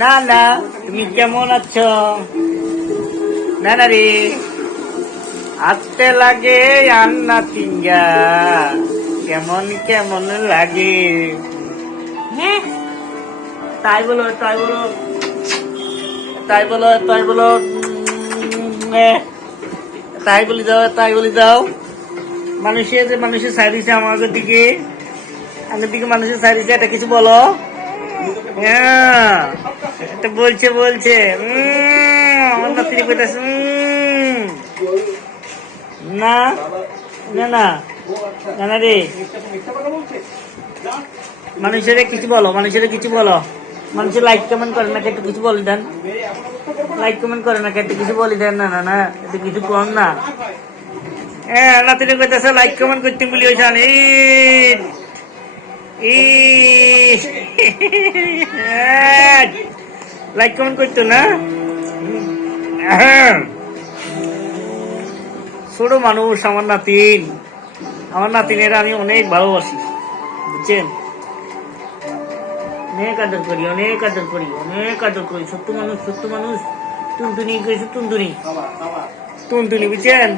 না না, তুমি কেমন আছো? না না রে, আত্তে লাগে আন্না তিঙ্গা, কেমন কেমন লাগে। হ্যাঁ, তাই বলো তাই বলো তাই বলো তাই বলো, তাই বলি যাও তাই বলি যাও। মানুষের সাইডিছে আমাদের দিকে, মানুষের সাইডিছে, এটা কিছু বলো। হ্যাঁ, এটা বলছে বলছে আমার নাতিনি কইতাছে না না না না না রে। মানুষের কিছু বলো, মানুষের কিছু বলো। মানুষের লাইক কমেন্ট করে না, একটু কিছু বলে দেন। লাইক কমেন্ট করে না, একটু কিছু বলে দেন। না না না, একটু কিছু কম না। হ্যাঁ, নাতিনি কইতাছে লাইক কমেন্ট করতে বলি ওই জান লাইক কমেন্ট করতো না। ছোট মানুষ আমার নাতিনের আমি অনেক ভালোবাসি, বুঝছেন? অনেক আদর করি, অনেক আদর করি, অনেক আদর করি। ছোট্ট মানুষ টুনটুনি কইছে, টুনটুনি বুঝছেন?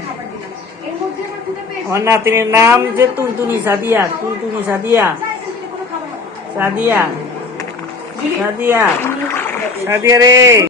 আমার নাতিনের নাম যে টুনটুনি সাদিয়া, টুনটুনি সাদিয়া, সাদিয়া সাদিয়া সাদিয়া রে।